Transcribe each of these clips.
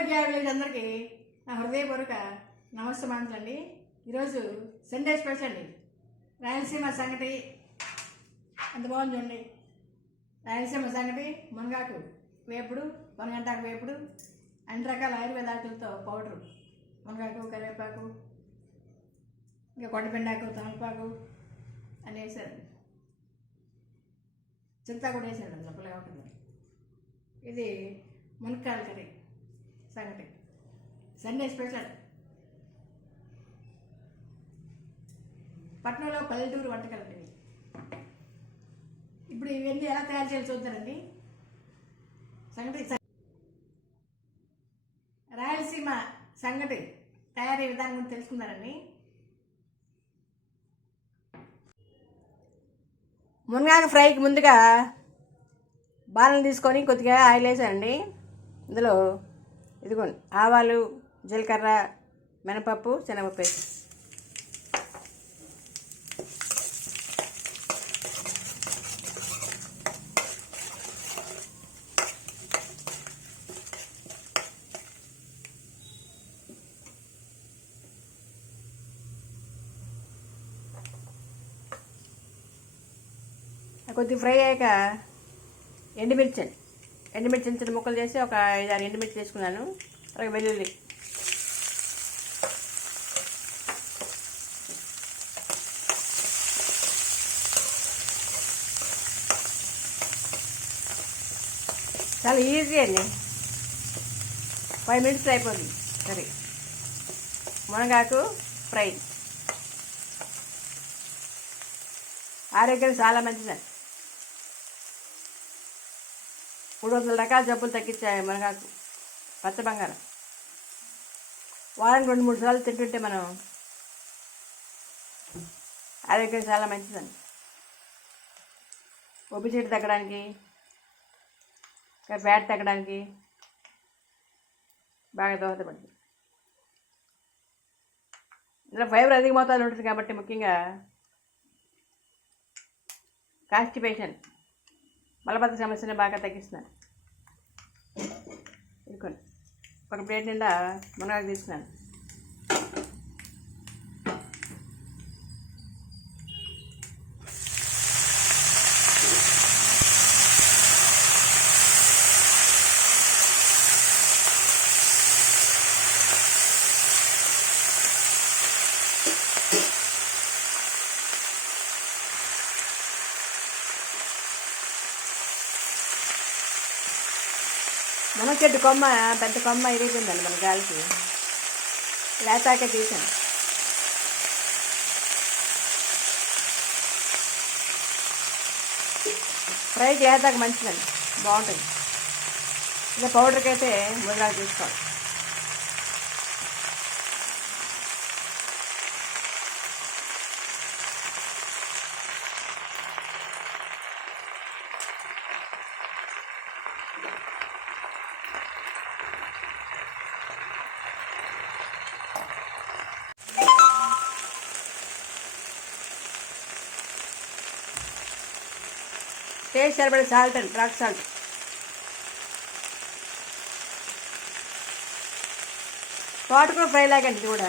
ఆరోగ్యాభిలాషులందరికీ నా హృదయపూర్వక నమస్తమాంతులు అండి ఈరోజు సండే స్పెషల్ అండి. రాయలసీమ సంగటి ఎంత బాగుంది చూడండి. రాయలసీమ సంగటి మునగాకు వేపుడు మునగంటాకు వేపుడు అన్ని రకాల ఆయుర్వేద ఆకులతో పౌడరు. మునగాకు కరివేపాకు ఇంకా కొండపిండాకు తమలపాకు అని వేసారండి చింతా కూడా వేసాడు లోపలగా ఉంటుంది. ఇది మునక్కాయల కర్రీ. సంగటి సండే స్పెషల్ పట్నంలో పల్లెటూరు వంటకాలు ఇప్పుడు ఇవన్నీ ఎలా తయారు చేయాలి చూద్దారండి సంగటి రాయలసీమ సంగటి తయారీ విధానం గురించి తెలుసుకున్నారండి మునగాకు ఫ్రైకి ముందుగా బాణం తీసుకొని కొద్దిగా ఆయిల్ వేసానండి ఇందులో ఇదిగోండి ఆవాలు జీలకర్ర మినపప్పు శనగపప్పు వేసి. కొద్ది ఫ్రై అయ్యాక ఎండుమిర్చి ఎండుమిర్చి చిన్న చిన్న ముక్కలు చేసి ఒక ఐదు ఆరు ఎండుమిర్చి తీసుకున్నాను. అలాగే వెల్లుల్లి. చాలా ఈజీ అండి. ఫైవ్ మినిట్స్ అయిపోతుంది. సరే. మునగాకు ఫ్రై. ఆరోగ్యం చాలా మంచిదండి మూడు వందల రకాల జబ్బులు తగ్గించాయి మునగాకు పచ్చ బంగారం. వారానికి రెండు మూడు సార్లు తింటుంటే మనం ఆరోగ్యం చాలా మంచిదండి. ఒబిసిటీ తగ్గడానికి ఇంకా ఫ్యాట్ తగ్గడానికి బాగా దోహదపడుతుంది. ఇందులో ఫైబర్ అధిక మోతాదులో ఉంటుంది కాబట్టి ముఖ్యంగా కాన్స్టిపేషన్ మలబద్ధ సమస్యను బాగా తగ్గిస్తున్నాను ఇదిగోండి. ఒక ప్లేట్ నిండా మునగాకు తీసుకున్నాను మన చెట్టు కొమ్మ పెద్ద కొమ్మ ఇరిగిందండి మన గాలికి. లేతాకే తీసాను. ఫ్రై చేద్దాక మంచిదండి బాగుంటుంది. ఇలా పౌడర్కి అయితే మునగాకు తీసుకోవాలి. టేస్ట్ సరిపడే సాల్ట్ అండి రాక్ సాల్ట్ తోటకూర ఫ్రై లాగండి ఇది కూడా.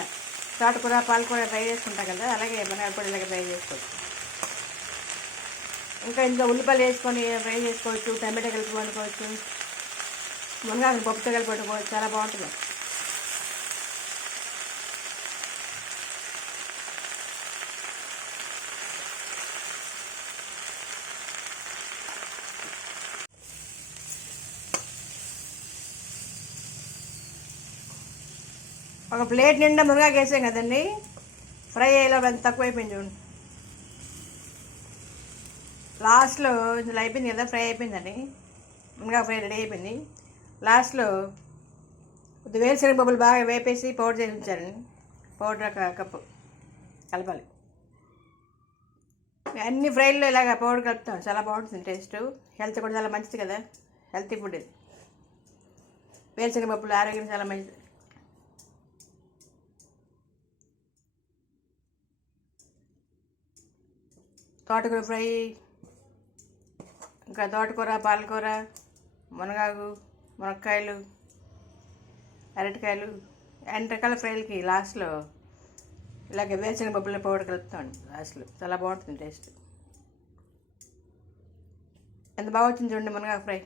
తోటకూర పాలకూర ఫ్రై చేసుకుంటాం కదా అలాగే మన కూడా ఫ్రై చేసుకోవచ్చు. ఇంకా ఇందులో ఉల్లిపాయలు వేసుకొని ఫ్రై చేసుకోవచ్చు టమాటా కలిపి వండుకోవచ్చు. మునగాకు పప్పుతో కలిపి వండుకోవచ్చు చాలా బాగుంటుంది. ఒక ప్లేట్ నిండా మునగాకు వేసాం కదండి. ఫ్రై అయ్యేలా ఎంత తక్కువ అయిపోయింది చూడండి. లాస్ట్లో ఇందులో అయిపోయింది కదా ఫ్రై అయిపోయిందండి. మునగాకు ఫ్రై రెడీ అయిపోయింది. లాస్ట్లో కొద్ది వేరుశనగ బొబ్బలు బాగా వేపేసి పౌడర్ చేసి ఉంచారండి పౌడర్ ఒక కప్పు కలపాలి. అన్ని ఫ్రైల్లో ఇలాగ పౌడర్ కలుపుతాం. చాలా బాగుంటుంది టేస్ట్. హెల్త్ కూడా చాలా మంచిది కదా. హెల్తీ ఫుడ్ ఇది. వేరుశనగ పప్పులు ఆరోగ్యం చాలా మంచిది. తోటకూర ఫ్రై ఇంకా తోటకూర పాలకూర మునగాకు మునక్కాయలు అరటికాయలు అన్ని రకాల ఫ్రైలకి లాస్ట్లో ఇలాగ వేసిన బొబ్బల పౌడర్ కలుపుతాం లాస్ట్లో. చాలా బాగుంటుంది టేస్ట్. ఎంత బాగా వచ్చింది చూడండి మునగాకు ఫ్రై.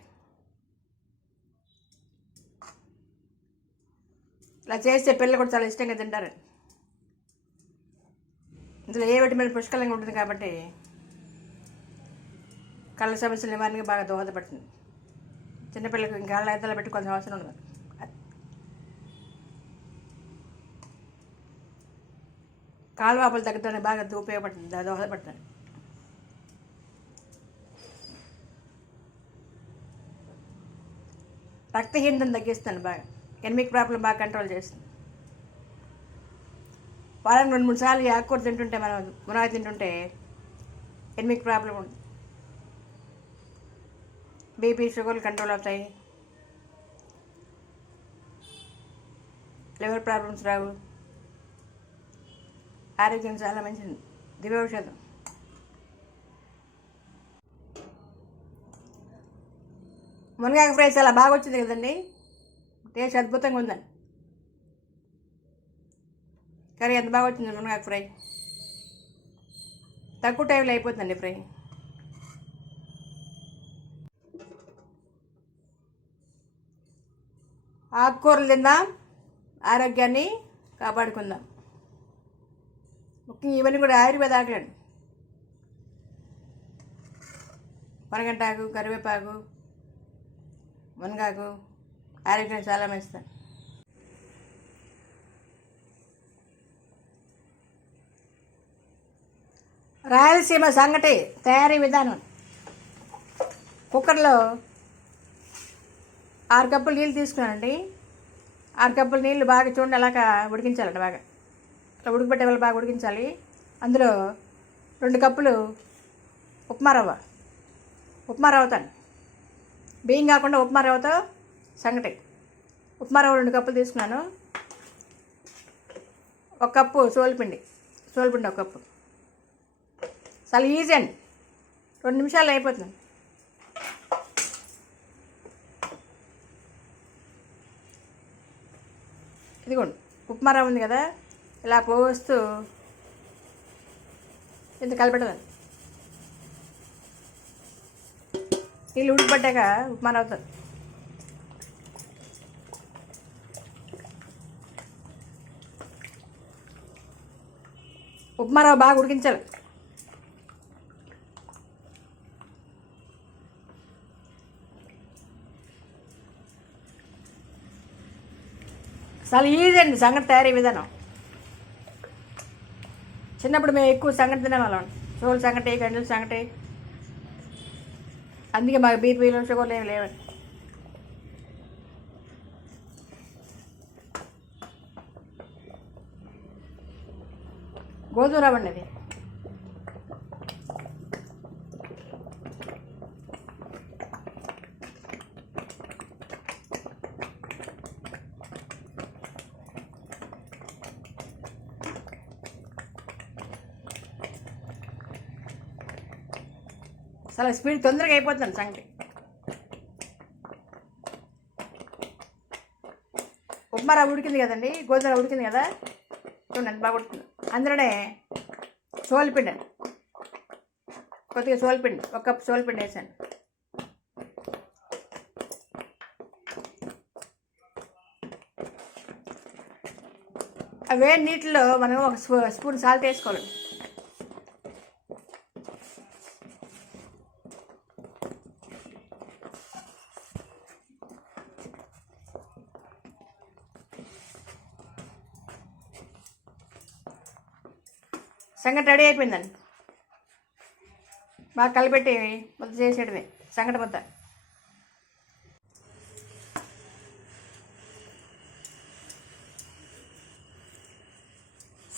ఇలా చేస్తే పిల్లలు కూడా చాలా ఇష్టంగా తింటారు. ఇందులో ఏ విటమిన్ పుష్కలంగా ఉంటుంది కాబట్టి కళ్ళ సమస్యల నివారణకి బాగా దోహదపడుతుంది. చిన్నపిల్లలకు ఇంకా కళ్ళ పెట్టి పెట్టుకోవాల్సిన అవసరం ఉండదు. కాలువాపులు తగ్గడానికి బాగా ఉపయోగపడుతుంది దోహదపడుతుంది. రక్తహీనతను తగ్గిస్తాను బాగా. ఎనిమిక్ ప్రాబ్లం బాగా కంట్రోల్ చేస్తుంది. వారానికి రెండు మూడు సార్లు ఆకుకూర తింటుంటే మనం మునగ తింటుంటే ఎనిమిక్ ప్రాబ్లం ఉంటుంది. బీపీ షుగర్లు కంట్రోల్ అవుతాయి. లివర్ ప్రాబ్లమ్స్ రావు. ఆరోగ్యం చాలా మంచిది. దివ్య ఔషధం మునగాకు ఫ్రై చాలా బాగా వచ్చింది కదండి? టేస్ట్ అద్భుతంగా ఉందండి కర్రీ ఎంత బాగా వచ్చింది మునగాకు ఫ్రై? తక్కువ టైంలో అయిపోతుందండి ఫ్రై. ఆకుకూరలు తిందాం ఆరోగ్యాన్ని కాపాడుకుందాం. ముఖ్యంగా ఇవన్నీ కూడా ఆయుర్వేద ఆకులండి పనగంటాకు కరివేపాకు మునగాకు ఆరోగ్యం చాలా మంచిది. రాయలసీమ సంగటి తయారీ విధానం. కుక్కర్లో ఆరు కప్పులు నీళ్ళు తీసుకున్నానండి. ఆరు కప్పులు నీళ్ళు బాగా చూడండి అలాగా ఉడికించాలండి బాగా. అలా ఉడికిపెట్టే వాళ్ళు బాగా ఉడికించాలి. అందులో రెండు కప్పులు ఉప్మా రవ్వ. ఉప్మా రవ్వతాను బియ్యం కాకుండా ఉప్మా రవ్వతో సంగటి. ఉప్మా రవ్వ రెండు కప్పులు తీసుకున్నాను. ఒక కప్పు సోలిపిండి. సోలిపిండి ఒక కప్పు. చాలా ఈజీ అండి. రెండు నిమిషాలు అయిపోతుంది. ఇదిగోండి ఉప్మా రవ్వ ఉంది కదా ఇలా పోస్తూ ఇంత కలపెట్టదండి నీళ్ళు ఉడికిపడ్డాక ఉప్మా రవ్వుతుంది ఉప్మా రవ్వ బాగా ఉడికించాలి. చాలా ఈజీ అండి సంగటి తయారీ విధానం. చిన్నప్పుడు మేము ఎక్కువ సంగటి తినేవాళ్ళం. చోళ్ళు సంగటి గంటల సంగటి. అందుకే మాకు బీపీలు షుగర్లు ఏమి లేవండి గోధుమ రవ్వండి అది. చాలా స్పీడ్ తొందరగా అయిపోతుంది సంగతి ఉప్మా రవ్వ ఉడికింది కదండి గోధుమ రవ్వ ఉడికింది కదా? చూడండి బాగా ఉడుతుంది అందులోనే సోలిపిండి కొద్దిగా సోలిపిండి ఒక కప్పు సోలిపిండి వేసాను. వేడి నీటిలో మనం ఒక స్పూన్ సాల్ట్ వేసుకోవాలి. సంగటి రెడీ అయిపోయిందండి. బాగా కలిపెట్టి ముద్ద చేసేటమే సంగటి ముద్ద.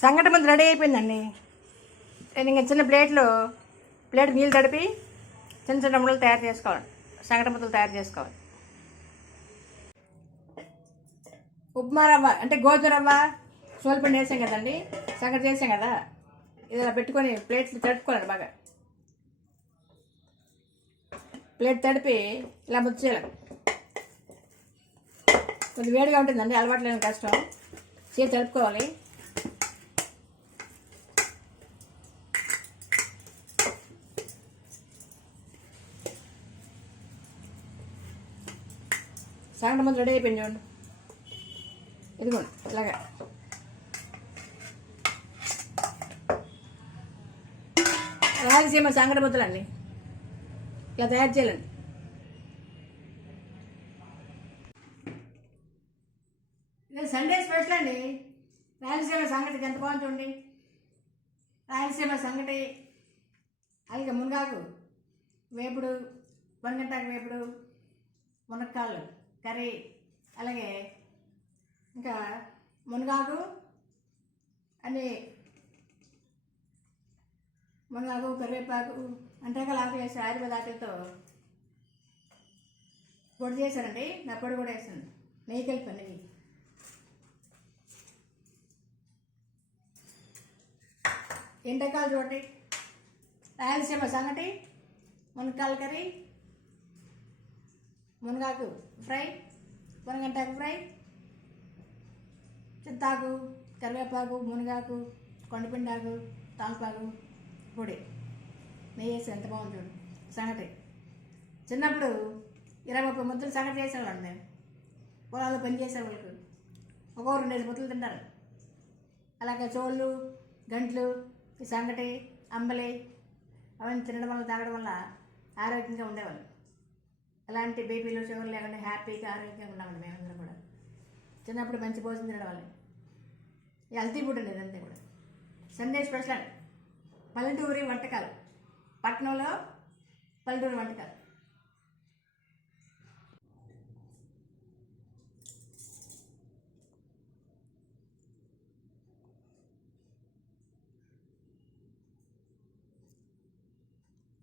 సంగటి ముద్ద రెడీ అయిపోయిందండి. నేను ఇంకా చిన్న ప్లేట్లో ప్లేట్ నీళ్ళు తడిపి చిన్న చిన్న ముద్దలు తయారు చేసుకోవాలి. సంగటి ముద్దలు తయారు చేసుకోవాలి. ఉప్మా రవ్వ అంటే గోధుమ రవ్వ సోల్పిండి వేసాం కదండి సంగటి చేసాం కదా. ఇలా పెట్టుకొని ప్లేట్లు తడుపుకోవాలి బాగా. ప్లేట్ తడిపి ఇలా ముచ్చేయాలి. కొంచెం వేడిగా ఉంటుందండి అలవాటు లేని కష్టం. చేసి తడుపుకోవాలి. సాయంత్రం ముందు రెడీ అయిపోయింది చూడండి. ఇదిగోండి ఇలాగా. రాయలసీమ సంగటి ముద్దలండి ఇలా తయారు చేయాలండి. సండే స్పెషల్ అండి. రాయలసీమ సంగటి ఎంత బాగుంది చూడండి. రాయలసీమ సంగటి అలాగే మునగాకు వేపుడు వంగంటాకు వేపుడు మునక్కాళ్ళు కర్రీ అలాగే ఇంకా మునగాకు అన్నీ మునగాకు కరివేపాకు అంటాకలు ఆకు వేసి ఆయుర్వేద ఆకులతో పొడి చేశానండి. నా పొడి కూడా వేసాను. నెయ్యి కలిపి నెయ్యి ఎండకాయలు చూడండి. రాయలసీమ సంగటి మునక్కాయల కర్రీ మునగాకు ఫ్రై మునగంటాకు ఫ్రై చింతాకు కరివేపాకు మునగాకు కొండపిండాకు తాంపాకు పొడి. నెయ్యి వేసి ఎంత బాగుంది చూడు. సంగటి. చిన్నప్పుడు ఇరవై ముప్పై ముద్దలు సంగటి చేసేవాళ్ళం మేము. పొలాల్లో పని చేసేవాళ్ళకి ఒక్కో రెండేసి ముద్దలు తింటారు. అలాగే చోళ్ళు గంట్లు ఈ సంగటి అంబలి అవన్నీ తినడం వల్ల తాగడం వల్ల ఆరోగ్యంగా ఉండేవాళ్ళు. అలాంటి బీపీలు షుగర్ లేకుండా హ్యాపీగా ఆరోగ్యంగా ఉన్నామండి మేమందరం కూడా. చిన్నప్పుడు మంచి భోజనం తినడం వల్ల. హెల్తీ ఫుడ్ అండి ఇదంతా కూడా. Sunday special. పల్లెటూరి వంటకాలు. పట్నంలో పల్లెటూరి వంటకాలు.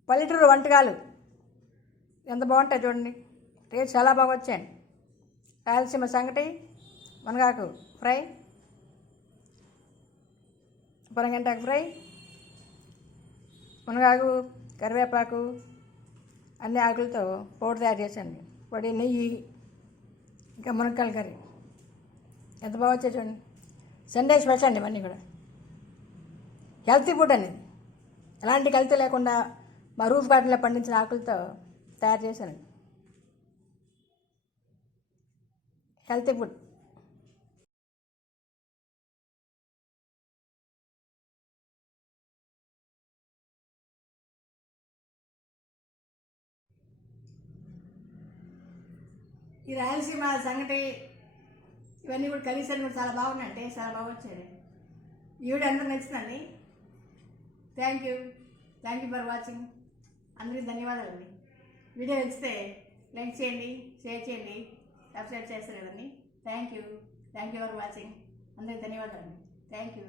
పల్లెటూరు వంటకాలు ఎంత బాగుంటాయి చూడండి. టేస్ట్ చాలా బాగా వచ్చాయండి రాయలసీమ సంగటి మునగాకు ఫ్రై పొరంగంటాకు ఫ్రై మునగాకు కరివేపాకు అన్ని ఆకులతో పౌడర్ తయారు చేశాను పొడి నెయ్యి ఇంకా మునక్కాయల కర్రీ. ఎంత బాగా వచ్చే చూడండి. సండే స్పెషల్ అండి ఇవన్నీ కూడా. హెల్తీ ఫుడ్ అనేది ఎలాంటి కల్తీ లేకుండా మా రూఫ్ గార్డెన్లో పండించిన ఆకులతో తయారు చేశాను హెల్తీ ఫుడ్ ఈ రాయలసీమ సంగటి ఇవన్నీ కూడా కలిసాను కూడా చాలా బాగున్నాయి. టేస్ట్ చాలా బాగొచ్చాడు వచ్చాయి. ఈ అందరూ నచ్చిందండి thank you thank you for watching అందరికీ ధన్యవాదాలండి. వీడియో నచ్చితే లైక్ చేయండి షేర్ చేయండి సబ్స్క్రైబ్ చేస్తారు కదండి. Thank you thank you for watching అందరికీ ధన్యవాదాలండి. Thank you